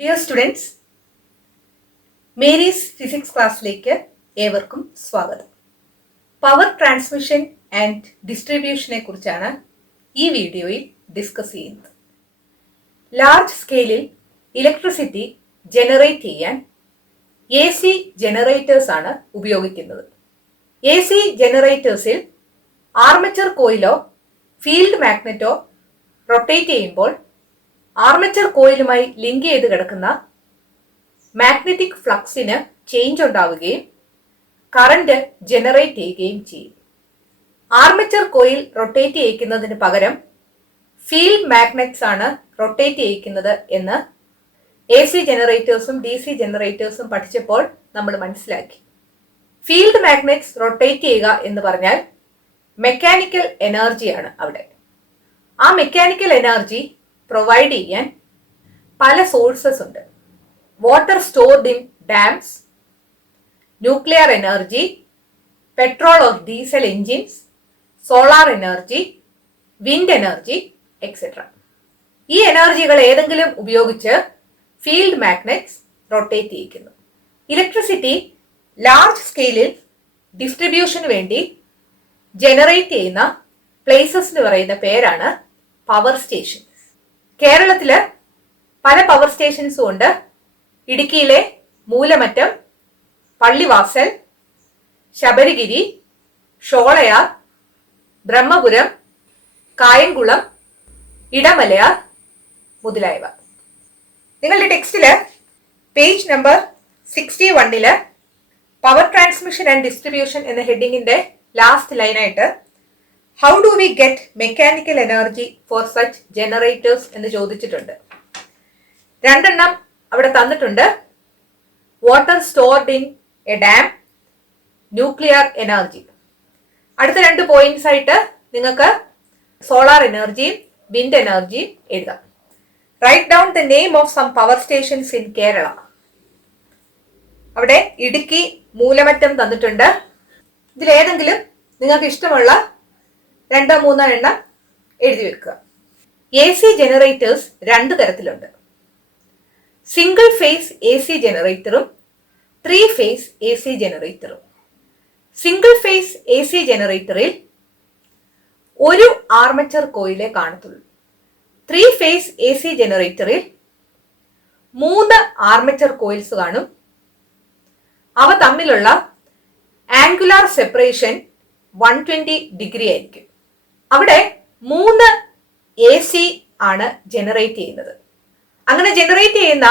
Dear students, Mary's physics ക്ലാസ്സിലേക്ക് ഏവർക്കും സ്വാഗതം. പവർ ട്രാൻസ്മിഷൻ ആൻഡ് ഡിസ്ട്രിബ്യൂഷനെ കുറിച്ചാണ് ഈ വീഡിയോയിൽ ഡിസ്കസ് ചെയ്യുന്നത്. ലാർജ് സ്കെയിലിൽ ഇലക്ട്രിസിറ്റി ജനറേറ്റ് ചെയ്യാൻ AC ജനറേറ്റേഴ്സ് ആണ് ഉപയോഗിക്കുന്നത്. AC ജനറേറ്റേഴ്സിൽ ആർമച്ചർ കോയിലോ ഫീൽഡ് മാഗ്നറ്റോ റൊട്ടേറ്റ് ചെയ്യുമ്പോൾ ആർമച്ചർ കോയിലുമായി ലിങ്ക് ചെയ്ത് കിടക്കുന്ന മാഗ്നറ്റിക് ഫ്ലക്സിന് ചേഞ്ച് ഉണ്ടാവുകയും കറന്റ് ജനറേറ്റ് ചെയ്യുകയും ചെയ്യും. ആർമച്ചർ കോയിൽ റൊട്ടേറ്റ് ചെയ്യിക്കുന്നതിന് പകരം ഫീൽഡ് മാഗ്നറ്റ്സ് ആണ് റൊട്ടേറ്റ് ചെയ്യിക്കുന്നത് എന്ന് AC ജനറേറ്റേഴ്സും DC ജനറേറ്റേഴ്സും പഠിച്ചപ്പോൾ നമ്മൾ മനസ്സിലാക്കി. ഫീൽഡ് മാഗ്നറ്റ്സ് റൊട്ടേറ്റ് ചെയ്യുക എന്ന് പറഞ്ഞാൽ മെക്കാനിക്കൽ എനർജിയാണ് അവിടെ. ആ മെക്കാനിക്കൽ എനർജി പ്രൊവൈഡ് ചെയ്യാൻ പല സോഴ്സസ് ഉണ്ട്. Water stored in dams, nuclear energy, petrol or diesel engines, solar energy, wind energy etcetera. ഈ എനർജികൾ ഏതെങ്കിലും ഉപയോഗിച്ച് ഫീൽഡ് മാഗ്നറ്റ്സ് റൊട്ടേറ്റ് ചെയ്യിക്കുന്നു. ഇലക്ട്രിസിറ്റി ലാർജ് സ്കെയിലിൽ ഡിസ്ട്രിബ്യൂഷന് വേണ്ടി ജനറേറ്റ് ചെയ്യുന്ന പ്ലേസസിന് പറയുന്ന പേരാണ് പവർ സ്റ്റേഷൻ. കേരളത്തില് പല പവർ സ്റ്റേഷൻസും ഉണ്ട്. ഇടുക്കിയിലെ മൂലമറ്റം, പള്ളിവാസൽ, ശബരിഗിരി, ഷോളയാർ, ബ്രഹ്മപുരം, കായംകുളം, ഇടമലയാർ മുതലായവ. നിങ്ങളുടെ ടെക്സ്റ്റില് page number 61 power transmission and distribution എന്ന ഹെഡിങ്ങിന്റെ ലാസ്റ്റ് ലൈനായിട്ട് how do we get mechanical energy for such generators എന്ന് ചോദിച്ചിട്ടുണ്ട്. രണ്ടെണ്ണം അവിടെ തന്നിട്ടുണ്ട്. Water stored in a dam, nuclear energy. അടുത്ത 2 പോയിന്റ്സ് ആയിട്ട് നിങ്ങൾക്ക് സോളാർ എനർജിയും വിൻഡ് എനർജിയും എഴുതാം. Write down the name of some power stations in Kerala. അവിടെ ഇടുക്കി, മൂലമറ്റം തന്നിട്ടുണ്ട്. ഇതിലേതെങ്കിലും നിങ്ങൾക്ക് ഇഷ്ടമുള്ള 2-3 എണ്ണം എഴുതി വെക്കുക. AC ജനറേറ്റേഴ്സ് 2 തരത്തിലുണ്ട്. സിംഗിൾ ഫേസ് AC ജനറേറ്ററും 3 ഫേസ് AC ജനറേറ്ററും. സിംഗിൾ ഫേസ് AC ജനറേറ്ററിൽ ഒരു ആർമച്ചർ കോയിലേ കാണത്തുള്ളൂ. 3 ഫേസ് AC ജനറേറ്ററിൽ 3 ആർമച്ചർ കോയിൽസ് കാണും. അവ തമ്മിലുള്ള ആംഗുലാർ സെപ്പറേഷൻ 120 ഡിഗ്രി ആയിരിക്കും. അവിടെ 3 AC ആണ് ജനറേറ്റ് ചെയ്യുന്നത്. അങ്ങനെ ജനറേറ്റ് ചെയ്യുന്ന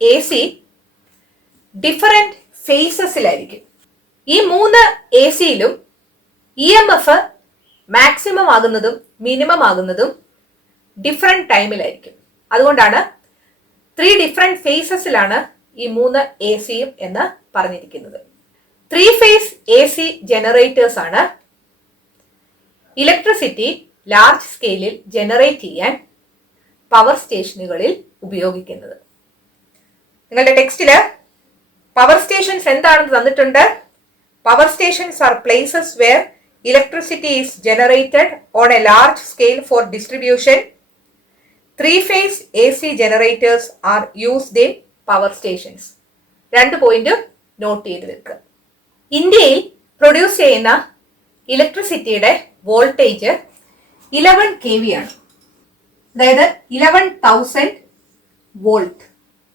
AC ഡിഫറെന്റ് ഫേസസിലായിരിക്കും. ഈ 3 ACയിലും EMF മാക്സിമം ആകുന്നതും മിനിമം ആകുന്നതും ഡിഫറെന്റ് ടൈമിലായിരിക്കും. അതുകൊണ്ടാണ് 3 ഡിഫറെന്റ് ഫേസസിലാണ് ഈ 3 ACയും എന്ന് പറഞ്ഞിരിക്കുന്നത്. 3 ഫേസ് AC ജനറേറ്റേഴ്സ് ആണ് ഇലക്ട്രിസിറ്റി ലാർജ് സ്കെയിലിൽ ജനറേറ്റ് ചെയ്യാൻ പവർ സ്റ്റേഷനുകളിൽ ഉപയോഗിക്കുന്നത്. നിങ്ങളുടെ ടെക്സ്റ്റില് പവർ സ്റ്റേഷൻസ് എന്താണെന്ന് തന്നിട്ടുണ്ട്. Power stations are places where electricity is generated on a large scale for distribution. 3 phase AC generators are used in power stations. 2 point note ചെയ്ത് വെക്കുക. ഇന്ത്യയിൽ പ്രൊഡ്യൂസ് ചെയ്യുന്ന ഇലക്ട്രിസിറ്റിയുടെ വോൾട്ടേജ് 11 kV ആണ്. അതായത് 11,000 വോൾട്ട്.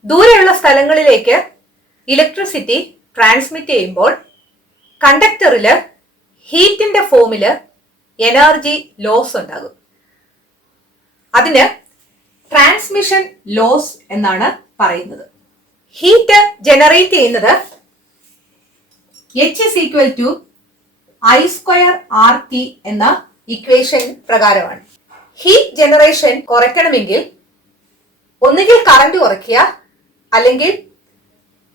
ദൂരെയുള്ള സ്ഥലങ്ങളിലേക്ക് ഇലക്ട്രിസിറ്റി ട്രാൻസ്മിറ്റ് ചെയ്യുമ്പോൾ കണ്ടക്ടറില് ഹീറ്റിന്റെ ഫോമില് എനർജി ലോസ് ഉണ്ടാകും. അതിന് ട്രാൻസ്മിഷൻ ലോസ് എന്നാണ് പറയുന്നത്. ഹീറ്റ് ജനറേറ്റ് ചെയ്യുന്നത് H = I²RT എന്ന ഇക്വേഷൻ പ്രകാരമാണ്. ഹീറ്റ് ജനറേഷൻ കുറയ്ക്കണമെങ്കിൽ ഒന്നുകിൽ കറന്റ് കുറയ്ക്കുക, അല്ലെങ്കിൽ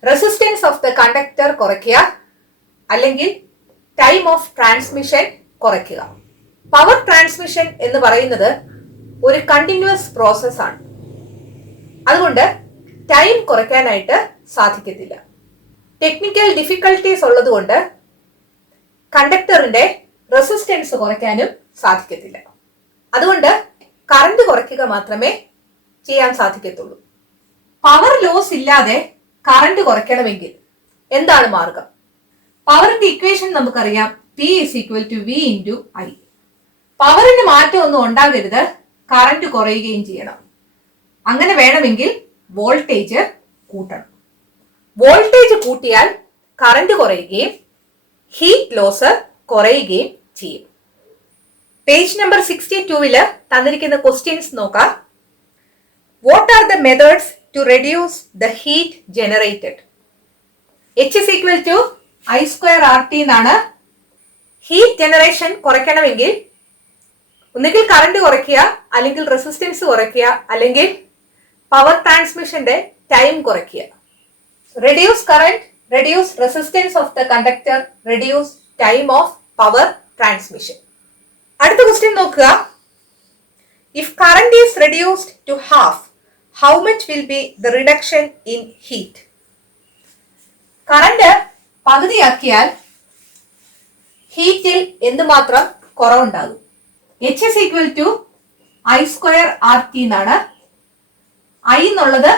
റെസിസ്റ്റൻസ് ഓഫ് ദ കണ്ടക്ടർ കുറയ്ക്കുക, അല്ലെങ്കിൽ ടൈം ഓഫ് ട്രാൻസ്മിഷൻ കുറയ്ക്കുക. പവർ ട്രാൻസ്മിഷൻ എന്ന് പറയുന്നത് ഒരു കണ്ടിന്യൂസ് പ്രോസസ് ആണ്. അതുകൊണ്ട് ടൈം കുറയ്ക്കാനായിട്ട് സാധിക്കത്തില്ല. ടെക്നിക്കൽ ഡിഫിക്കൽട്ടീസ് ഉള്ളതുകൊണ്ട് കണ്ടക്ടറിന്റെ റെസിസ്റ്റൻസ് കുറയ്ക്കാനും സാധിക്കത്തില്ല. അതുകൊണ്ട് കറന്റ് കുറയ്ക്കുക മാത്രമേ ചെയ്യാൻ സാധിക്കത്തുള്ളൂ. പവർ ലോസ് ലോസ് ഇല്ലാതെ കറണ്ട് കുറയ്ക്കണമെങ്കിൽ എന്താണ് മാർഗം? പവറിന്റെ ഇക്വേഷൻ നമുക്കറിയാം, P is equal to V into I. പവറിന് മാറ്റമൊന്നും ഉണ്ടാകരുത്, കറണ്ട് കുറയുകയും ചെയ്യണം. അങ്ങനെ വേണമെങ്കിൽ വോൾട്ടേജ് കൂട്ടണം. വോൾട്ടേജ് കൂട്ടിയാൽ കറണ്ട് കുറയുകയും ഹീറ്റ് ലോസ് കുറയുകയും ചെയ്യും. പേജ് നമ്പർ 62 തന്നിരിക്കുന്ന ക്വസ്റ്റ്യൻസ് നോക്കാം. What are the methods to reduce the heat generated? H is equal to I square RT എന്നാണ്. ഹീറ്റ് ജനറേഷൻ കുറയ്ക്കണമെങ്കിൽ ഒന്നുകിൽ കറണ്ട് കുറയ്ക്കുക, അല്ലെങ്കിൽ റെസിസ്റ്റൻസ് കുറയ്ക്കുക, അല്ലെങ്കിൽ പവർ ട്രാൻസ്മിഷന്റെ ടൈം കുറയ്ക്കുക. Reduce current, reduce resistance of the conductor, reduce time of power transmission. അടുത്ത ക്വസ്റ്റ്യൻ നോക്കുക. If current is reduced to half, how much will be the reduction in heat? Current പകുതിയാക്കിയാൽ ഹീറ്റിൽ എന്തുമാത്രം കുറവുണ്ടാകും? H is equal to I square RT എന്നാണ്. I എന്നുള്ളത്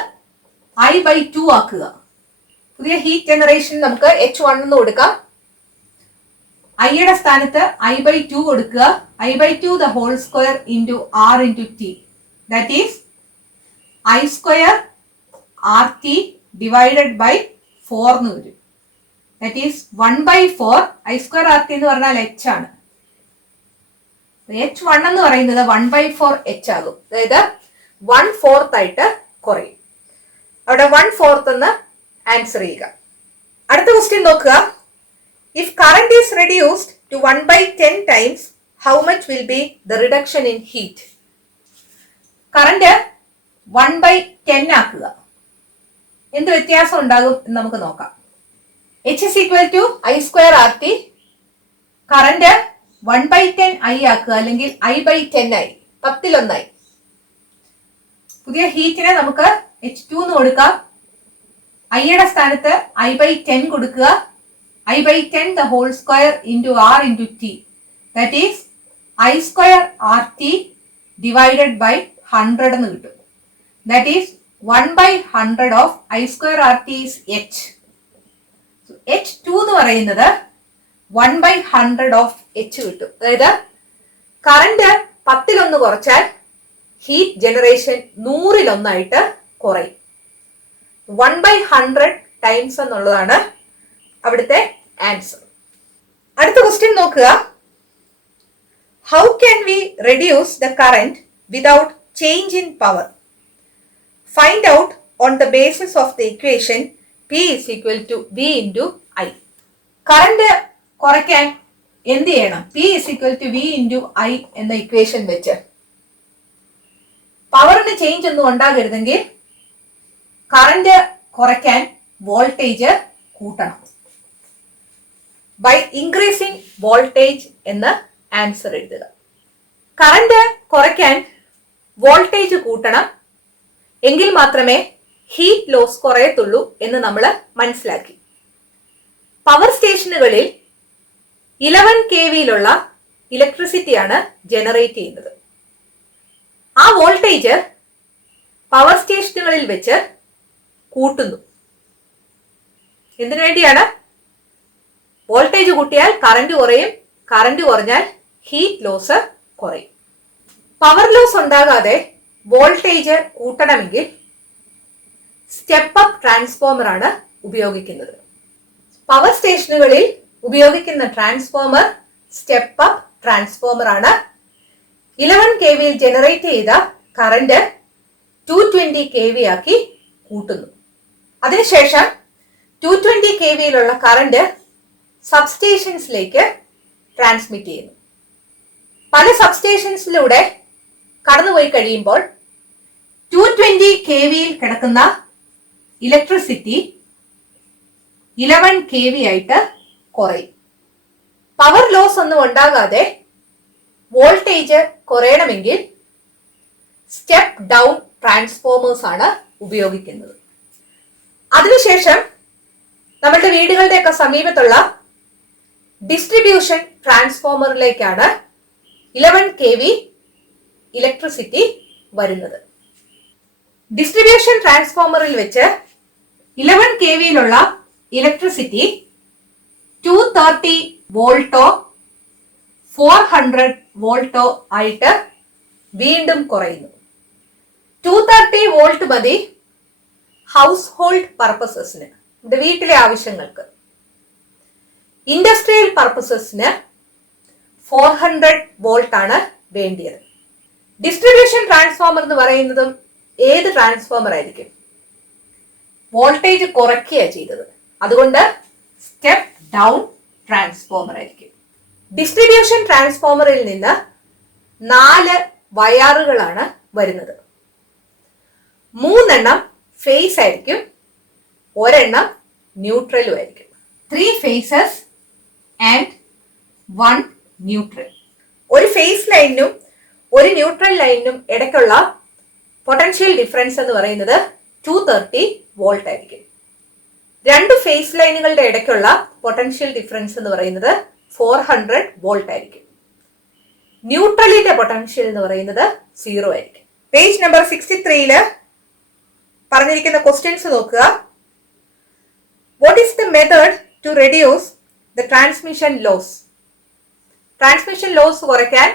I/2 ആക്കുക. പുതിയ ഹീറ്റ് ജനറേഷൻ നമുക്ക് H1 എന്ന് കൊടുക്കാം. ഐയുടെ സ്ഥാനത്ത് I/2 കൊടുക്കുക. I/2 the whole square into R into T. That is I square RT divided by 4 എന്ന് വരും. That is 1/4. I square RT എന്ന് പറഞ്ഞാൽ H ആണ്. H1 എന്ന് പറയുന്നത് 1/4 H ആകും. അതായത് 1/4 ആയിട്ട് കുറയും. അവിടെ 1/4 എന്ന് ആൻസർ ചെയ്യുക. അടുത്ത ക്വസ്റ്റ്യൻ നോക്കുക. If current is reduced to 1/10 times, how much will be the reduction in heat? Current 1/10 ആക്കുക. എന്ത് വ്യത്യാസം ഉണ്ടാകും എന്ന് നമുക്ക് നോക്കാം. H is equal to I square RT. Current 1/10 I ആക്കുക, അല്ലെങ്കിൽ I/10 ആയി, 10 പുതിയ ഹീറ്റിനെ നമുക്ക് H2 എന്ന് കൊടുക്കാം. ഐയുടെ സ്ഥാനത്ത് I/10 കൊടുക്കുക. I/10 the whole square into R into T. That is I square RT divided by 100 എന്ന് കിട്ടും. That is 1/100 of I square RT is H. So H2 എന്ന് പറയുന്നത് 1/100 of H കിട്ടും. അതായത് കറന്റ് 10 കുറച്ചാൽ ഹീറ്റ് ജനറേഷൻ 100 കുറയും. 1/100 times എന്നുള്ളതാണ് അവിടുത്തെ ആൻസർ. അടുത്ത ക്വസ്റ്റ്യൻ നോക്കുക. How can we reduce the current without change in power? Find out on the basis of the equation P is equal to V into I. Current കുറയ്ക്കാൻ എന്ത് ചെയ്യണം? P is equal to V into I എന്ന equation വെച്ച്. പവറിന് change ഒന്നും ഉണ്ടാകരുതെങ്കിൽ current കുറയ്ക്കാൻ voltage കൂട്ടണം. By increasing voltage എന്ന് ആൻസർ എഴുതുക. കറന്റ് കുറയ്ക്കാൻ വോൾട്ടേജ് കൂട്ടണം, എങ്കിൽ മാത്രമേ ഹീറ്റ് ലോസ് കുറയത്തുള്ളൂ എന്ന് നമ്മൾ മനസ്സിലാക്കി. പവർ സ്റ്റേഷനുകളിൽ 11 kVയിലുള്ള ഇലക്ട്രിസിറ്റിയാണ് ജനറേറ്റ് ചെയ്യുന്നത്. ആ വോൾട്ടേജ് പവർ സ്റ്റേഷനുകളിൽ വെച്ച് കൂട്ടുന്നു. എന്തിനു വേണ്ടിയാണ്? വോൾട്ടേജ് കൂട്ടിയാൽ കറന്റ് കുറയും, കറന്റ് കുറഞ്ഞാൽ ഹീറ്റ് ലോസ് കുറയും. പവർ ലോസ് ഉണ്ടാകാതെ വോൾട്ടേജ് കൂട്ടണമെങ്കിൽ സ്റ്റെപ്പ് അപ്പ് ട്രാൻസ്ഫോമർ ആണ് ഉപയോഗിക്കുന്നത്. പവർ സ്റ്റേഷനുകളിൽ ഉപയോഗിക്കുന്ന ട്രാൻസ്ഫോമർ സ്റ്റെപ്പ് അപ്പ് ട്രാൻസ്ഫോമർ ആണ്. 11 kVയിൽ ജനറേറ്റ് ചെയ്ത കറന്റ് 220 kV ആക്കി കൂട്ടുന്നു. അതിനുശേഷം 220 kVയിലുള്ള കറന്റ് സബ്സ്റ്റേഷൻസിലേക്ക് ട്രാൻസ്മിറ്റ് ചെയ്യുന്നു. പല സബ്സ്റ്റേഷൻസിലൂടെ കടന്നുപോയി കഴിയുമ്പോൾ 220 kVയിൽ കിടക്കുന്ന ഇലക്ട്രിസിറ്റി 11 kV ആയിട്ട് കുറയും. പവർ ലോസ് ഒന്നും ഉണ്ടാകാതെ വോൾട്ടേജ് കുറയണമെങ്കിൽ സ്റ്റെപ്പ് ഡൗൺ ട്രാൻസ്ഫോമേഴ്സ് ആണ് ഉപയോഗിക്കുന്നത്. അതിനുശേഷം നമ്മുടെ വീടുകളുടെയൊക്കെ സമീപത്തുള്ള ഡിസ്ട്രിബ്യൂഷൻ ട്രാൻസ്ഫോമറിലേക്കാണ് 11 kV ഇലക്ട്രിസിറ്റി വരുന്നത്. ഡിസ്ട്രിബ്യൂഷൻ ട്രാൻസ്ഫോമറിൽ വെച്ച് 11 kVയിലുള്ള ഇലക്ട്രിസിറ്റി 230 വോൾട്ടോ 400 വോൾട്ടോ ആയിട്ട് വീണ്ടും കുറയുന്നു. 230 വോൾട്ട് മതി ഹൗസ് ഹോൾഡ് പർപ്പസസിന്, വീട്ടിലെ ആവശ്യങ്ങൾക്ക്. ഇൻഡസ്ട്രിയൽ പർപ്പസസിന് 400 വോൾട്ട് ആണ് വേണ്ടിയത്. ഡിസ്ട്രിബ്യൂഷൻ ട്രാൻസ്ഫോമർ എന്ന് പറയുന്നതും ഏത് ട്രാൻസ്ഫോമർ ആയിരിക്കും? വോൾട്ടേജ് കുറയ്ക്കുകയാണ് ചെയ്തത്, അതുകൊണ്ട് സ്റ്റെപ്പ് ഡൗൺ ട്രാൻസ്ഫോമർ ആയിരിക്കും. ഡിസ്ട്രിബ്യൂഷൻ ട്രാൻസ്ഫോമറിൽ നിന്ന് 4 വയറുകളാണ് വരുന്നത്. 3 ഫേസ് ആയിരിക്കും, 1 ന്യൂട്രലും ആയിരിക്കും. 3 ഫേസസ് ആൻഡ് 1 ന്യൂട്രൽ. ഒരു ഫേസ് ലൈനിനും ഒരു ന്യൂട്രൽ ലൈനിനും ഇടയ്ക്കുള്ള പൊട്ടൻഷ്യൽ ഡിഫറൻസ് എന്ന് പറയുന്നത് 230 വോൾട്ട് ആയിരിക്കും. 2 ഫേസ് ലൈനുകളുടെ ഇടയ്ക്കുള്ള പൊട്ടൻഷ്യൽ ഡിഫറൻസ് എന്ന് പറയുന്നത് 400 വോൾട്ട് ആയിരിക്കും. ന്യൂട്രലിന്റെ പൊട്ടൻഷ്യൽ എന്ന് പറയുന്നത് 0 ആയിരിക്കും. പേജ് നമ്പർ 63 പറഞ്ഞിരിക്കുന്ന ക്വസ്റ്റ്യൻസ് നോക്കുക. What is the method to reduce the transmission loss? Transmission loss കുറയ്ക്കാൻ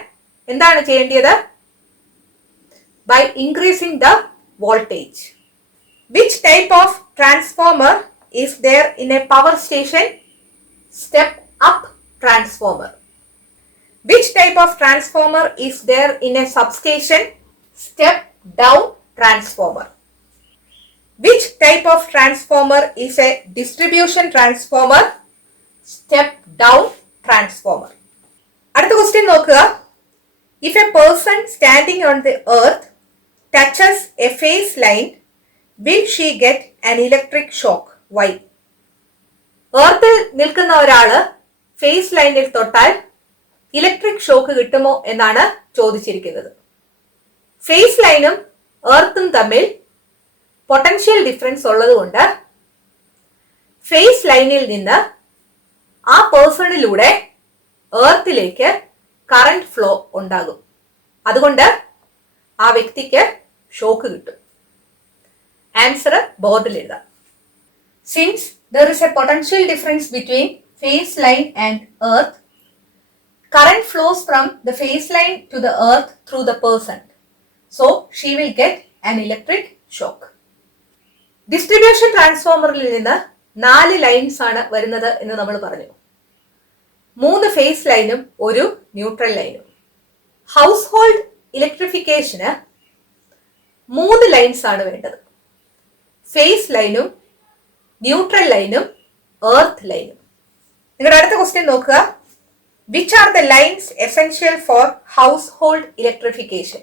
എന്താണ് ചെയ്യേണ്ടത്? By increasing the voltage. Which type of transformer is there in a power station? Step up transformer. Which type of transformer is there in a substation? Step down transformer. Which type of transformer is a distribution transformer? Step down transformer. അടുത്ത question നോക്കുക. If a person standing on the earth touches a phase line, will she get an electric shock? Why? എർത്തിൽ നിൽക്കുന്ന ഒരാള് face ലൈനിൽ തൊട്ടാൽ electric shock കിട്ടുമോ എന്നാണ് ചോദിച്ചിരിക്കുന്നത്. Face ലൈനും എർത്തും തമ്മിൽ പൊട്ടൻഷ്യൽ ഡിഫറൻസ് ഉള്ളതുകൊണ്ട് ഫേസ് ലൈനിൽ നിന്ന് ആ പേഴ്സണിലൂടെ എർത്തിലേക്ക് കറന്റ് ഫ്ലോ ഉണ്ടാകും. അതുകൊണ്ട് ആ വ്യക്തിക്ക് ഷോക്ക് കിട്ടും. ആൻസർ ബോർഡിൽ എഴുതാം. Since there is a potential difference between phase line and earth, current flows from the phase line to the earth through the person, so she will get an electric shock. Distribution ട്രാൻസ്ഫോമറിൽ നിന്ന് 4 lines ആണ് വരുന്നത് എന്ന് നമ്മൾ പറഞ്ഞു. 3 face ലൈനും ഒരു neutral ലൈനും. ഹൗസ് ഹോൾഡ് ഇലക്ട്രിഫിക്കേഷന് 3 ലൈൻസ് ആണ് വേണ്ടത്. ഫേസ് ലൈനും ന്യൂട്രൽ ലൈനും എർത്ത് ലൈനും. നിങ്ങളുടെ അടുത്ത ക്വസ്റ്റ്യൻ നോക്കുക. Which are the lines essential for household electrification?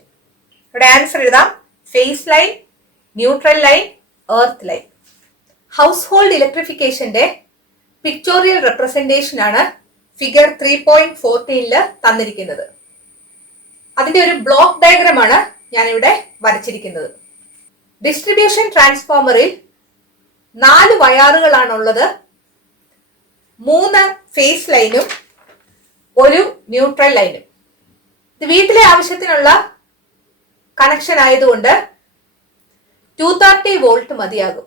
ഇവിടെ ആൻസർ എഴുതാം. Phase line, neutral line, earth line. Household ഇലക്ട്രിഫിക്കേഷന്റെ പിക്ചോറിയൽ റെപ്രസെന്റേഷൻ ആണ് ഫിഗർ 3.14 തന്നിരിക്കുന്നത്. അതിന്റെ ഒരു ബ്ലോക്ക് ഡയഗ്രാം ആണ് ഞാനിവിടെ വരച്ചിരിക്കുന്നത്. ഡിസ്ട്രിബ്യൂഷൻ ട്രാൻസ്ഫോമറിൽ 4 വയറുകളാണുള്ളത്. 3 ഫേസ് ലൈനും ഒരു ന്യൂട്രൽ ലൈനും. ഇത് വീട്ടിലെ ആവശ്യത്തിനുള്ള കണക്ഷൻ ആയതുകൊണ്ട് 230 വോൾട്ട് മതിയാകും.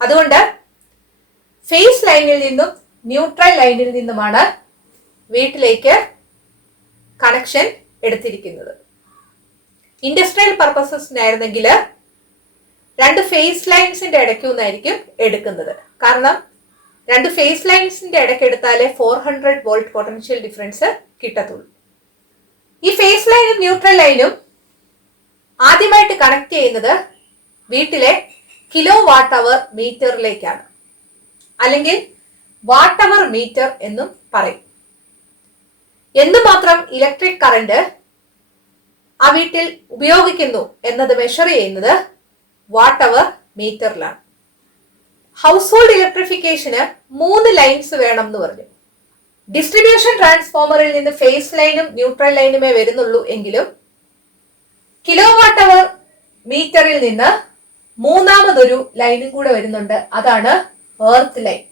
അതുകൊണ്ട് ഫേസ് ലൈനിൽ നിന്നും ന്യൂട്രൽ ലൈനിൽ നിന്നുമാണ് വീട്ടിലേക്ക് കണക്ഷൻ എടുത്തിരിക്കുന്നത്. ഇൻഡസ്ട്രിയൽ പർപ്പസസിനായിരുന്നെങ്കിൽ 2 ഫേസ് ലൈൻസിന്റെ ഇടയ്ക്ക് നിന്നായിരിക്കും എടുക്കുന്നത്. കാരണം 2 ഫേസ് ലൈൻസിന്റെ ഇടയ്ക്ക് എടുത്താലേ 400 വോൾട്ട് പൊട്ടൻഷ്യൽ ഡിഫറൻസ് കിട്ടത്തുള്ളൂ. ഈ ഫേസ് ലൈനും ന്യൂട്രൽ ലൈനും ആദ്യമായിട്ട് കണക്ട് ചെയ്യുന്നത് വീട്ടിലെ കിലോ വാട്ട് അവർ മീറ്ററിലേക്കാണ്, അല്ലെങ്കിൽ വാട്ട് അവർ മീറ്റർ എന്നും പറയും. എന്തുമാത്രം ഇലക്ട്രിക് കറന്റ് ആ വീട്ടിൽ ഉപയോഗിക്കുന്നു എന്നത് മെഷർ ചെയ്യുന്നത് വാട്ട് അവർ മീറ്ററിലാണ്. ഹൗസ് ഹോൾഡ് ഇലക്ട്രിഫിക്കേഷന് 3 ലൈൻസ് വേണം എന്ന് പറഞ്ഞു. ഡിസ്ട്രിബ്യൂഷൻ ട്രാൻസ്ഫോമറിൽ നിന്ന് ഫേസ് ലൈനും ന്യൂട്രൽ ലൈനുമേ വരുന്നുള്ളൂ എങ്കിലും കിലോ വാട്ട് അവർ മീറ്ററിൽ നിന്ന് 3ാമതൊരു ലൈനും കൂടെ വരുന്നുണ്ട്. അതാണ് earth line.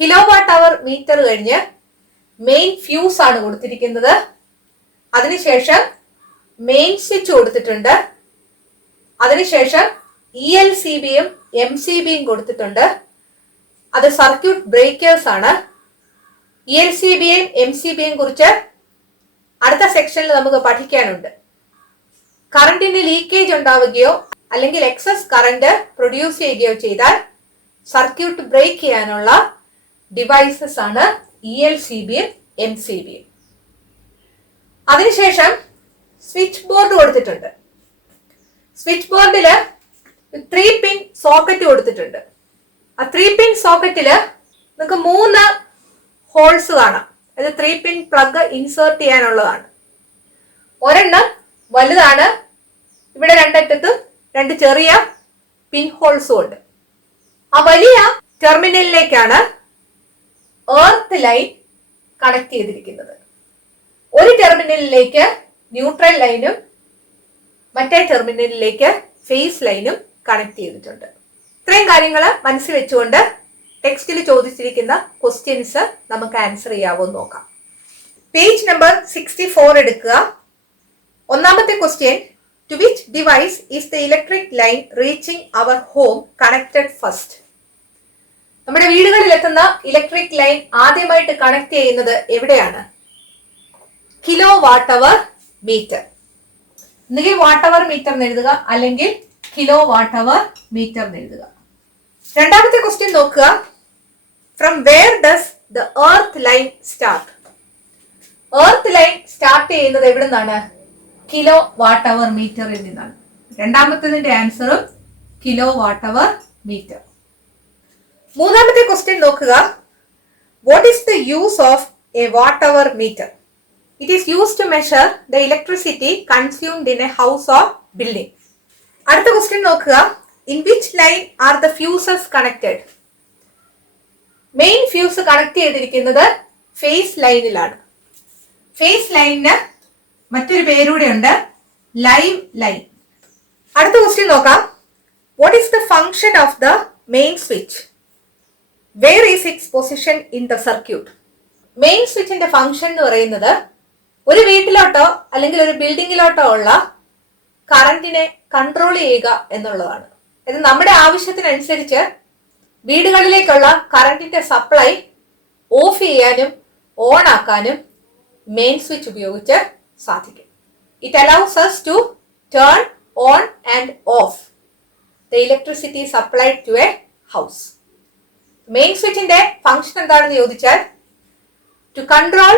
Kilo watt hour metre കഴിഞ്ഞ് മെയിൻ ഫ്യൂസ് ആണ് കൊടുത്തിരിക്കുന്നത്. അതിനുശേഷം മെയിൻ സ്വിച്ച് കൊടുത്തിട്ടുണ്ട്. അതിനുശേഷം ELCBയും MCBയും കൊടുത്തിട്ടുണ്ട്. അത് സർക്യൂട്ട് ബ്രേക്കേഴ്സ് ആണ്. ELCBയും MCBയും കുറിച്ച് അടുത്ത സെക്ഷനിൽ നമുക്ക് പഠിക്കാനുണ്ട്. കറണ്ടിന് ലീക്കേജ് ഉണ്ടാവുകയോ അല്ലെങ്കിൽ എക്സസ് കറണ്ട് പ്രൊഡ്യൂസ് ചെയ്യുകയോ ചെയ്താൽ സർക്യൂട്ട് ബ്രേക്ക് ചെയ്യാനുള്ള ഡിവൈസസ് ആണ് ELCBയും MCBയും. അതിനുശേഷം സ്വിച്ച് ബോർഡ് കൊടുത്തിട്ടുണ്ട്. സ്വിച്ച് ബോർഡിൽ 3 പിൻ സോക്കറ്റ് കൊടുത്തിട്ടുണ്ട്. ആ 3 പിൻ സോക്കറ്റില് നിങ്ങൾക്ക് 3 ഹോൾസ് കാണാം. അത് 3 പിൻ പ്ലഗ് ഇൻസേർട്ട് ചെയ്യാനുള്ളതാണ്. ഒരെണ്ണം വലുതാണ്, ഇവിടെ രണ്ടറ്റത്തും 2 ചെറിയ പിൻ ഹോൾസും ഉണ്ട്. ആ വലിയ ടെർമിനലിലേക്കാണ് എർത്ത് ലൈൻ കണക്ട് ചെയ്തിരിക്കുന്നത്. ഒരു ടെർമിനലിലേക്ക് ന്യൂട്രൽ ലൈനും മറ്റേ ടെർമിനലിലേക്ക് ഫേസ് ലൈനും കണക്ട് ചെയ്തിട്ടുണ്ട്. ഇത്രയും കാര്യങ്ങൾ മനസ്സിൽ വെച്ചുകൊണ്ട് ടെക്സ്റ്റിൽ ചോദിച്ചിരിക്കുന്ന ക്വസ്റ്റ്യൻസ് നമുക്ക് ആൻസർ ചെയ്യാവോ നോക്കാം. പേജ് നമ്പർ 64 എടുക്കുക. ഒന്നാമത്തെ question, to which device is the electric line reaching our home connected first? നമ്മുടെ വീടുകളിൽ എത്തുന്ന ഇലക്ട്രിക് ലൈൻ ആദ്യമായിട്ട് കണക്ട് ചെയ്യുന്നത് എവിടെയാണ്? Kilo watt hour meter. ഒന്നുകിൽ വാട്ട് അവർ മീറ്റർ എന്ന് എഴുതുക, അല്ലെങ്കിൽ കിലോ വാട്ട് അവർ മീറ്റർ എന്ന് എഴുതുക. രണ്ടാമത്തെ ക്വസ്റ്റ്യൻ നോക്കുക. From where does the earth line start? Earth line start ചെയ്യുന്നത് എവിടെ നിന്നാണ്? കിലോ വാട്ട് അവർ മീറ്ററിൽ നിന്നാണ്. രണ്ടാമത്തതിന്റെ ആൻസറും കിലോ വാട്ട് അവർ മീറ്റർ. മൂന്നാമത്തെ ക്വസ്റ്റ്യൻ നോക്കുക. What is the use of a watt hour meter? It is used to measure the electricity consumed in a house or building. അടുത്ത ക്വസ്റ്റ്യൻ നോക്കുക. In which line are the fuses connected? Main fuse connect ചെയ്തിരിക്കുന്നത് face ലൈനിലാണ്. Face ലൈനിന് മറ്റൊരു പേരൂടെ ഉണ്ട്, live line. അടുത്ത question നോക്കാം. What is the function of the main switch? Where is its position in the circuit? Main സ്വിച്ചിന്റെ function എന്ന് പറയുന്നത് ഒരു വീട്ടിലോട്ടോ അല്ലെങ്കിൽ ഒരു ബിൽഡിങ്ങിലോട്ടോ ഉള്ള കറണ്ടിനെ കൺട്രോൾ ചെയ്യുക എന്നുള്ളതാണ്. ഇത് നമ്മുടെ ആവശ്യത്തിനനുസരിച്ച് വീടുകളിലേക്കുള്ള കറണ്ടിന്റെ സപ്ലൈ ഓഫ് ചെയ്യാനും ഓൺ ആക്കാനും മെയിൻ സ്വിച്ച് ഉപയോഗിച്ച് സാധിക്കും. It allows us to turn on and off the electricity supplied to a house. Main സ്വിച്ചിന്റെ ഫംഗ്ഷൻ എന്താണെന്ന് ചോദിച്ചാൽ to control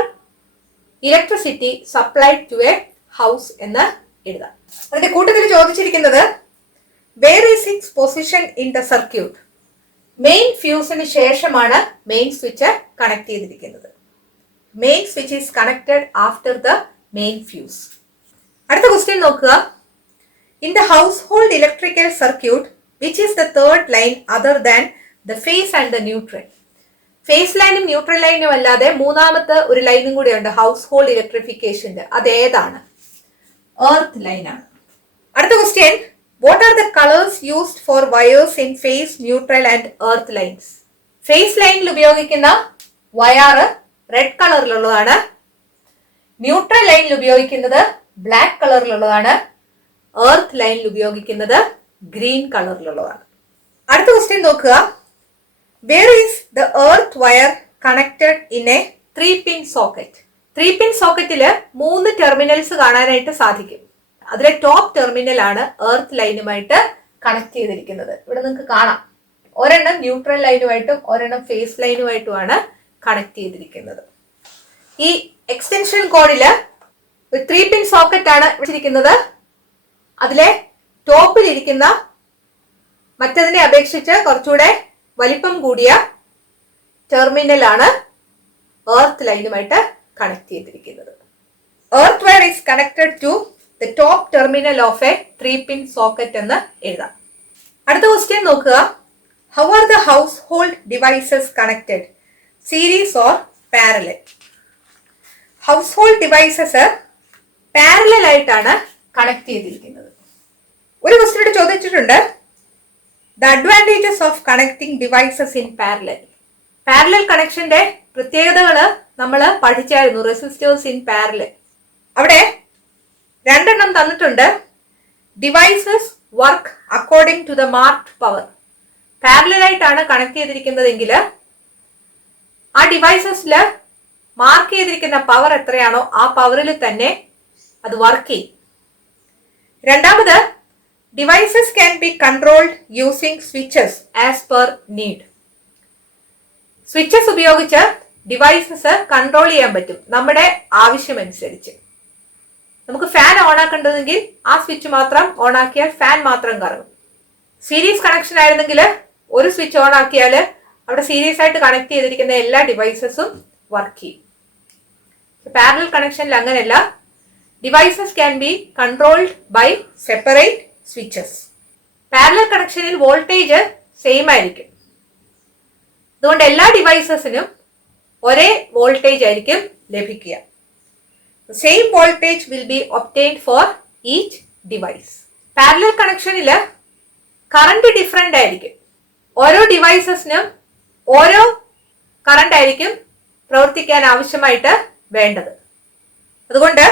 electricity supplied to a house എന്ന് എഴുതാം. അതിന്റെ കൂട്ടത്തിൽ ചോദിച്ചിരിക്കുന്നത് where is its position in the circuit? Main ഫ്യൂസിന് ശേഷമാണ് മെയിൻ സ്വിച്ച് കണക്ട് ചെയ്തിരിക്കുന്നത്. Main switch is connected after the main fuse. അടുത്ത ക്വസ്റ്റ്യൻ നോക്കുക. In the household electrical circuit which is the third line other than the phase and the neutral? Phase ലൈനും neutral ലൈനും അല്ലാതെ മൂന്നാമത്തെ ഒരു ലൈനും കൂടെ ഉണ്ട് ഹൗസ് ഹോൾഡ് ഇലക്ട്രിഫിക്കേഷന്റെ. അതേതാണ്? എർത്ത് ലൈനാണ്. അടുത്ത question, what are the colours used for wires in phase, neutral and earth lines? Phase ലൈനിൽ ഉപയോഗിക്കുന്ന വയർ റെഡ് കളറിലുള്ളതാണ്. ന്യൂട്രൽ ലൈനിൽ ഉപയോഗിക്കുന്നത് ബ്ലാക്ക് കളറിലുള്ളതാണ്. എർത്ത് ലൈനിൽ ഉപയോഗിക്കുന്നത് ഗ്രീൻ കളറിലുള്ളതാണ്. അടുത്ത ക്വസ്റ്റ്യൻ നോക്കുക. Where is the earth wire connected in a 3 pin socket? 3 pin സോക്കറ്റില് 3 terminals കാണാനായിട്ട് സാധിക്കും. അതിലെ ടോപ്പ് ടെർമിനൽ ആണ് എർത്ത് ലൈനുമായിട്ട് കണക്ട് ചെയ്തിരിക്കുന്നത്. ഇവിടെ നിങ്ങൾക്ക് കാണാം, ഒരെണ്ണം ന്യൂട്രൽ ലൈനുമായിട്ടും ഒരെണ്ണം ഫേസ് ലൈനുമായിട്ടുമാണ് കണക്ട് ചെയ്തിരിക്കുന്നത്. ഈ എക്സ്റ്റൻഷൻ കോഡില് ഒരു 3 പിൻ സോക്കറ്റ് ആണ് വെച്ചിരിക്കുന്നത്. അതിലെ ടോപ്പിലിരിക്കുന്ന മറ്റതിനെ അപേക്ഷിച്ച് കുറച്ചുകൂടെ വലിപ്പം കൂടിയ ടെർമിനലാണ് എർത്ത് ലൈനുമായിട്ട് കണക്ട് ചെയ്തിരിക്കുന്നത്. Earth wire is connected to the top terminal of a 3 pin socket എന്ന് എഴുതാം. അടുത്ത ക്വസ്റ്റ്യൻ നോക്കുക. How are the household devices connected? Series or parallel? Household devices parallel ആയിട്ടാണ് കണക്ട് ചെയ്തിരിക്കുന്നത്. ഒരു ക്വസ്റ്റ്യൻ ചോദിച്ചിട്ടുണ്ട്, The advantages of connecting devices in parallel. Parallel കണക്ഷന്റെ പ്രത്യേകതകൾ നമ്മൾ പഠിച്ചായിരുന്നു, റെസിസ്റ്റേഴ്സ് ഇൻ പാരലൽ. അവിടെ 2 തന്നിട്ടുണ്ട്. Devices work according to the marked power. പാരലലായിട്ടാണ് കണക്ട് ചെയ്തിരിക്കുന്നതെങ്കിൽ ആ ഡിവൈസസിൽ മാർക്ക് ചെയ്തിരിക്കുന്ന പവർ എത്രയാണോ ആ പവറിൽ തന്നെ അത് വർക്ക് ചെയ്യും. രണ്ടാമത്, devices can be controlled using switches as per need. Switches ഉപയോഗിച്ച് ഡിവൈസസ് കൺട്രോൾ ചെയ്യാൻ പറ്റും നമ്മുടെ ആവശ്യമനുസരിച്ച്. നമുക്ക് ഫാൻ ഓൺ ആക്കേണ്ടതെങ്കിൽ ആ സ്വിച്ച് മാത്രം ഓൺ ആക്കിയാൽ ഫാൻ മാത്രം കറങ്ങും. സീരീസ് കണക്ഷൻ ആയിരുന്നെങ്കിൽ ഒരു സ്വിച്ച് ഓൺ ആക്കിയാൽ അവിടെ സീരീസ് ആയിട്ട് കണക്ട് ചെയ്തിരിക്കുന്ന എല്ലാ ഡിവൈസസും വർക്ക് ചെയ്യും. പാരലൽ കണക്ഷനിൽ അങ്ങനെയല്ല. Devices can be controlled by separate switches. Parallel കണക്ഷനിൽ വോൾട്ടേജ് സെയിം ആയിരിക്കും. അതുകൊണ്ട് എല്ലാ ഡിവൈസസിനും ഒരേ വോൾട്ടേജ് ആയിരിക്കും ലഭിക്കുക. Same voltage will be obtained for each device. Parallel കണക്ഷനിൽ കറണ്ട് ഡിഫറെന്റ് ആയിരിക്കും. ഓരോ ഡിവൈസസിനും ഓരോ കറണ്ട് ആയിരിക്കും പ്രവർത്തിക്കാൻ ആവശ്യമായിട്ട് വേണ്ടത്. അതുകൊണ്ട്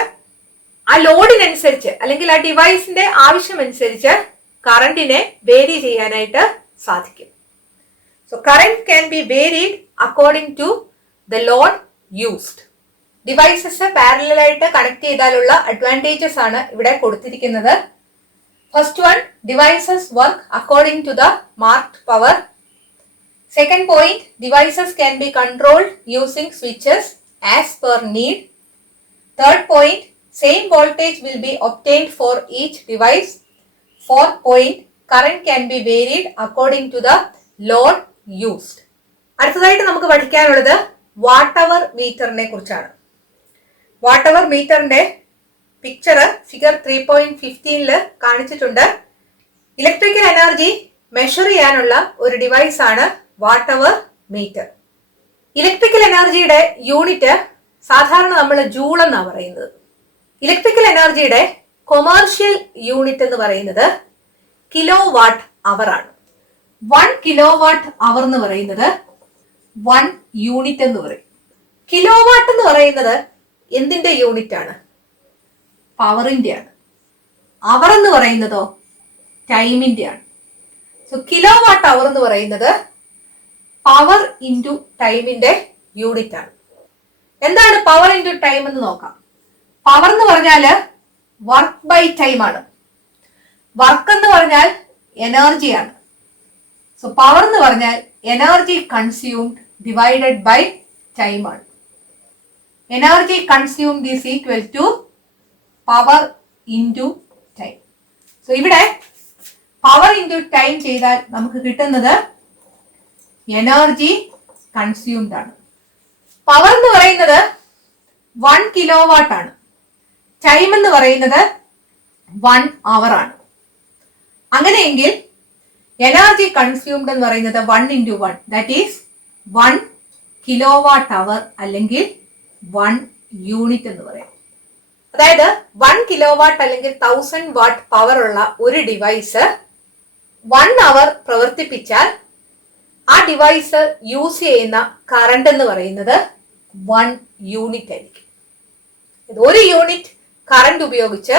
ആ ലോഡിനനുസരിച്ച് അല്ലെങ്കിൽ ആ ഡിവൈസിന്റെ ആവശ്യമനുസരിച്ച് കറണ്ടിനെ വേരി ചെയ്യാനായിട്ട് സാധിക്കും. So current can be varied according to the load used. Devices പാരലലായിട്ട് കണക്ട് ചെയ്താലുള്ള അഡ്വാൻറ്റേജസ് ആണ് ഇവിടെ കൊടുത്തിരിക്കുന്നത്. First one, devices work according to the marked power. Second point, devices can be controlled using switches as per need. Third point, same voltage will be obtained for each device. Fourth point, current can be varied according to the load used. അടുത്തതായിട്ട് നമുക്ക് പഠിക്കാനുള്ളത് what അവർ മീറ്ററിനെ കുറിച്ചാണ്. What our മീറ്ററിന്റെ picture figure 3.15 കാണിച്ചിട്ടുണ്ട്. Electrical energy measure ചെയ്യാനുള്ള ഒരു device ആണ് what hour metre. Electrical എനർജിയുടെ unit സാധാരണ നമ്മൾ ജൂൾ എന്നാണ് പറയുന്നത്. ഇലക്ട്രിക്കൽ എനർജിയുടെ കൊമേഴ്ഷ്യൽ യൂണിറ്റ് എന്ന് പറയുന്നത് കിലോ വാട്ട് അവർ ആണ്. 1 കിലോ വാട്ട് അവർ എന്ന് പറയുന്നത് 1 യൂണിറ്റ് എന്ന് പറയും. കിലോ വാട്ട് എന്ന് പറയുന്നത് എന്തിന്റെ യൂണിറ്റ് ആണ്? പവറിന്റെ ആണ്. അവർ എന്ന് പറയുന്നതോ ടൈമിന്റെ ആണ്. സോ കിലോ വാട്ട് അവർ എന്ന് പറയുന്നത് പവർ ഇൻറ്റു ടൈമിന്റെ യൂണിറ്റ് ആണ്. എന്താണ് പവർ ഇൻറ്റു ടൈം എന്ന് നോക്കാം. പവർ എന്ന് പറഞ്ഞാൽ വർക്ക് ബൈ ടൈം ആണ്. വർക്ക് എന്ന് പറഞ്ഞാൽ എനർജിയാണ്. സോ പവർ എന്ന് പറഞ്ഞാൽ energy consumed divided by time ആണ്. Energy consumed is equal to power into time. So ഇവിടെ പവർ ഇൻറ്റു ടൈം ചെയ്താൽ നമുക്ക് കിട്ടുന്നത് എനർജി കൺസ്യൂംഡ് ആണ്. പവർ എന്ന് പറയുന്നത് 1 കിലോ വാട്ട് ആണ്. ടൈം എന്ന് പറയുന്നത് 1 അവർ ആണ്. അങ്ങനെയെങ്കിൽ എനർജി കൺസ്യൂംഡ് എന്ന് പറയുന്നത് 1 into 1 that is 1 kilo what hour അല്ലെങ്കിൽ 1 യൂണിറ്റ് എന്ന് പറയും. അതായത് 1 കിലോ വാട്ട് അല്ലെങ്കിൽ 1000 വാട്ട് പവർ ഉള്ള ഒരു ഡിവൈസ് 1 അവർ പ്രവർത്തിപ്പിച്ചാൽ ആ ഡിവൈസ് യൂസ് ചെയ്യുന്ന കറണ്ട് എന്ന് പറയുന്നത് 1 യൂണിറ്റ് ആയിരിക്കും. ഒരു യൂണിറ്റ് കറണ്ട് ഉപയോഗിച്ച്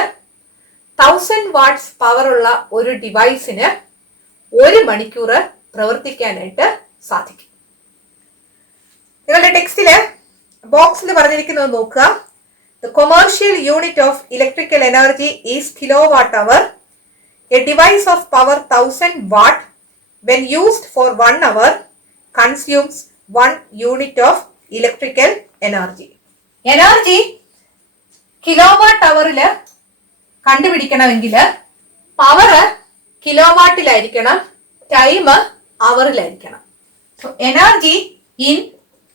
1000 വാട്ട്സ് പവർ ഉള്ള ഒരു ഡിവൈസിന് 1 മണിക്കൂർ പ്രവർത്തിക്കാനായിട്ട് സാധിക്കും. നിങ്ങളുടെ ടെക്സ്റ്റില് ബോക്സിൽ പറഞ്ഞിരിക്കുന്നത് നോക്കുക. The commercial unit of electrical energy is kilowatt hour. A device of power 1000 watt when used for 1 hour consumes 1 unit of electrical energy. Energy kilowatt അവറിൽ കണ്ടുപിടിക്കണമെങ്കിൽ പവർ കിലോവാട്ടിലായിരിക്കണം, ടൈം അവറിലായിരിക്കണം. So energy in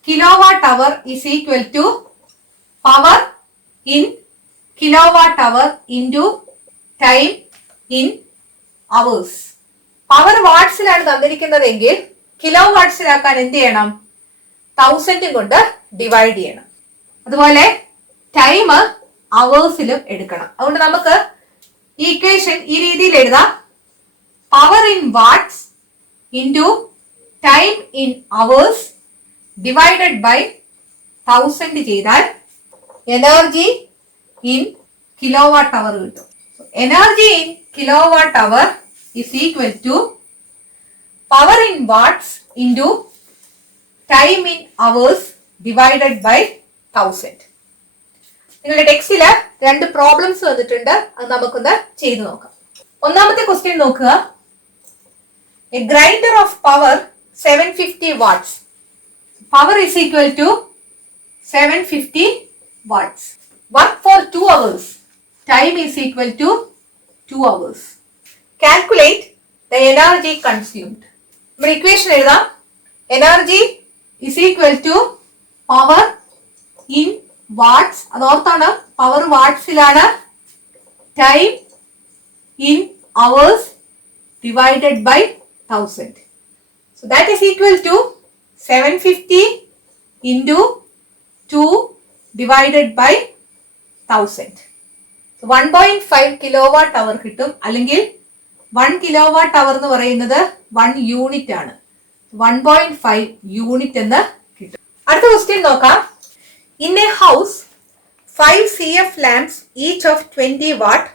kilowatt hour is equal to power in kilowatt hour into time in hours. Power വാട്ട്സിലാണ് തന്നിരിക്കുന്നതെങ്കിൽ kilo വാട്ട്സിലാക്കാൻ എന്ത് ചെയ്യണം? 1000 കൊണ്ട് ഡിവൈഡ് ചെയ്യണം. അതുപോലെ ടൈം അവേഴ്സിലും എടുക്കണം. അതുകൊണ്ട് നമുക്ക് ഈ ഇക്വേഷൻ ഈ രീതിയിൽ എഴുതാം. Power in watts into time in hours divided by 1000 ചെയ്താൽ energy in kilo watt hour കിട്ടും. Energy in kilowatt hour is equal to power in watts into time in hours divided by 1000. നിങ്ങളുടെ ടെക്സ്റ്റില് 2 problems വന്നിട്ടുണ്ട്. അത് നമുക്കൊന്ന് ചെയ്തു നോക്കാം. ഒന്നാമത്തെ question നോക്കുക. A grinder of power 750 watts. Power is equal to 750 watts. Work for 2 hours. Time is equal to 2 hours. Calculate the energy consumed. നമ്മുടെ equation എഴുതാം. Energy is equal to power in watts. അത് ഓർത്താണ്, power വാട്ട്സിലാണ്. Time in hours divided by 1000. So that is equal to 750 into 2 divided by 1000. So 1.5 kilowatt hour കിട്ടും. അല്ലെങ്കിൽ 1 kilowatt hour എന്ന് പറയുന്നത് 1 unit ആണ്. 1.5 യൂണിറ്റ് എന്ന് കിട്ടും. അടുത്ത ക്വസ്റ്റ്യൻ നോക്കാം. In a house, 5 CF lamps each of 20 watt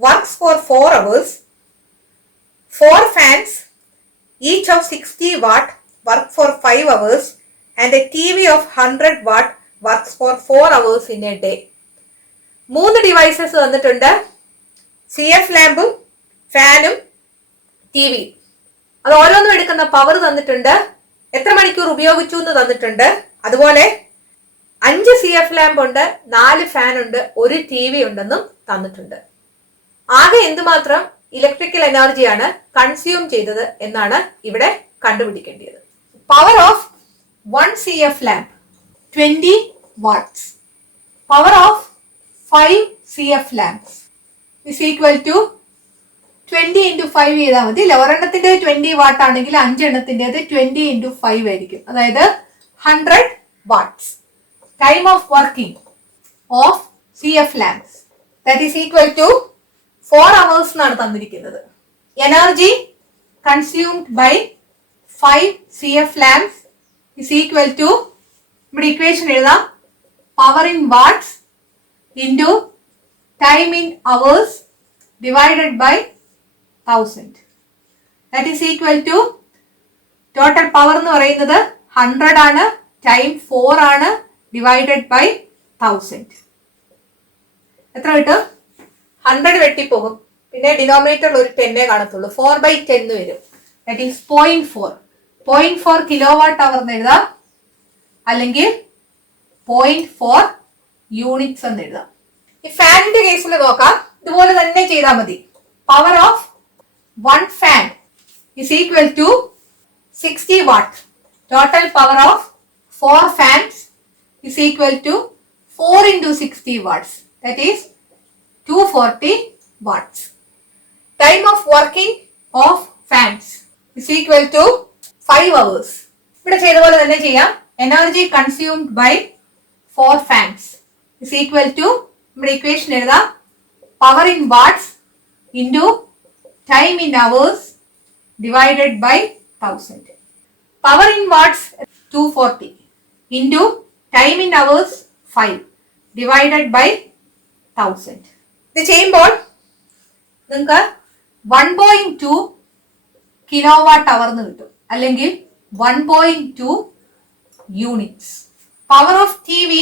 works for 4 hours. 4 fans each of 60 watt work for 5 hours and a TV of 100 watt works for 4 hours in a day. 3 devices തന്നിട്ടുണ്ട്. CF ലാമ്പും ഫാനും TV. അത് ഓരോന്നും എടുക്കുന്ന power തന്നിട്ടുണ്ട്. എത്ര മണിക്കൂർ ഉപയോഗിച്ചു എന്ന് തന്നിട്ടുണ്ട്. അതുപോലെ 5 CF ലാമ്പ് ഉണ്ട്, 4 ഫാൻ ഉണ്ട്, 1 TV ഉണ്ടെന്നും തന്നിട്ടുണ്ട്. ആകെ എന്തുമാത്രം ഇലക്ട്രിക്കൽ എനർജിയാണ് കൺസ്യൂം ചെയ്തത് എന്നാണ് ഇവിടെ കണ്ടുപിടിക്കേണ്ടത്. Power of 1 CF lamp 20 watts. Power of 5 CF lamps is equal to 20 into 5 ചെയ്താൽ മതി. ഒരെണ്ണത്തിന്റെ 20 വാട്ട് ആണെങ്കിൽ 5 എണ്ണത്തിൻ്റെത് 20 into 5 ആയിരിക്കും. അതായത് 100 watts. Time of working of CF lamps that is equal to 4 hours എന്നാണ് തന്നിരിക്കുന്നത്. Energy consumed by 5 CF lamps is equal to, നമ്മുടെ equation എഴുതാം, power in watts into time in hours divided by 1000. That is equal to total power എന്ന് പറയുന്നത് 100 ആണ്, time 4 ആണ്, divided by 1000. എത്ര കിട്ടും? 100 വെട്ടിപ്പോകും. പിന്നെ ഡിനോമിനേറ്ററിൽ ഒരു 10 കാണത്തുള്ളൂ. 4/10 വരും. That is 0.4. 0.4 കിലോവാട്ട് അവർ എന്ന് എഴുതാം, അല്ലെങ്കിൽ 0.4 യൂണിറ്റ്സ് എന്ന് എഴുതാം. ഈ ഫാനിന്റെ കേസിൽ നോക്കാം. ഇതുപോലെ തന്നെ ചെയ്താൽ മതി. Power of 1 fan is equal to 60 watt. Total power of 4 fans is equal to 4 into 60 watts. That is 240 watts. Time of working of fans is equal to 5 hours. ഇവിടെ ചെയ്ത പോലെ തന്നെ ചെയ്യാം. Energy consumed by 4 fans is equal to, നമ്മുടെ equation എഴുതാം, power in watts into time in hours divided by 1000. Power in watts 240 into time in hours 5 divided by 1000. ഇത് ചെയ്യുമ്പോൾ നിങ്ങൾക്ക് 1.2 കിലോവാട്ട് അവർ എന്ന് കിട്ടും, അല്ലെങ്കിൽ 1.2 units. Power of TV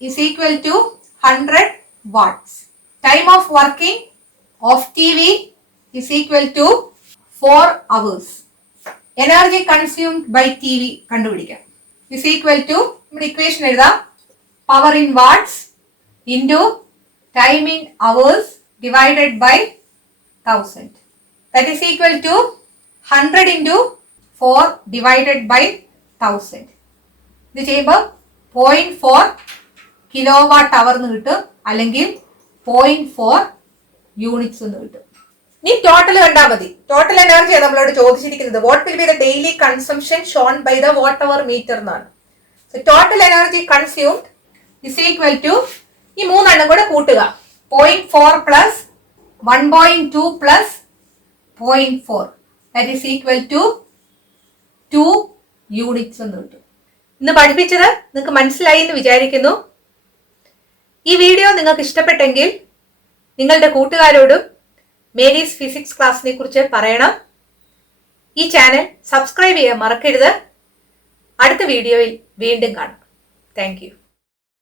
is equal to 100 watts. Time of working of TV is equal to 4 hours. Energy consumed by TV കണ്ടുപിടിക്കാം. is equal to, നമ്മുടെ equation എഴുതാം, power in watts into time in hours divided by 1000. That is equal to 100 into 4 divided by 1000. ഇത് ചെയ്യുമ്പോൾ 0.4 kilowatt അവർ എന്ന് കിട്ടും, അല്ലെങ്കിൽ 0.4 units എന്ന് കിട്ടും. ഇനി ടോട്ടൽ കണ്ടാൽ മതി. ടോട്ടൽ എനർജിയാണ് നമ്മളോട് ചോദിച്ചിരിക്കുന്നത്. What will be the daily consumption shown by the watt hour meter എന്നാണ്. So total energy consumed is equal to, ഈ 3 എണ്ണം കൂടെ കൂട്ടുക, 0.4 plus 1.2 plus 0.4 that is equal to 2 units എന്ന് കിട്ടും. ഇന്ന് പഠിപ്പിച്ചത് നിങ്ങൾക്ക് മനസ്സിലായി എന്ന് വിചാരിക്കുന്നു. ഈ വീഡിയോ നിങ്ങൾക്ക് ഇഷ്ടപ്പെട്ടെങ്കിൽ നിങ്ങളുടെ കൂട്ടുകാരോടും മേരീസ് ഫിസിക്സ് ക്ലാസ്സിനെ കുറിച്ച് പറയണം. ഈ ചാനൽ സബ്സ്ക്രൈബ് ചെയ്യാൻ മറക്കരുത്. അടുത്ത വീഡിയോയിൽ വീണ്ടും കാണാം. Thank you.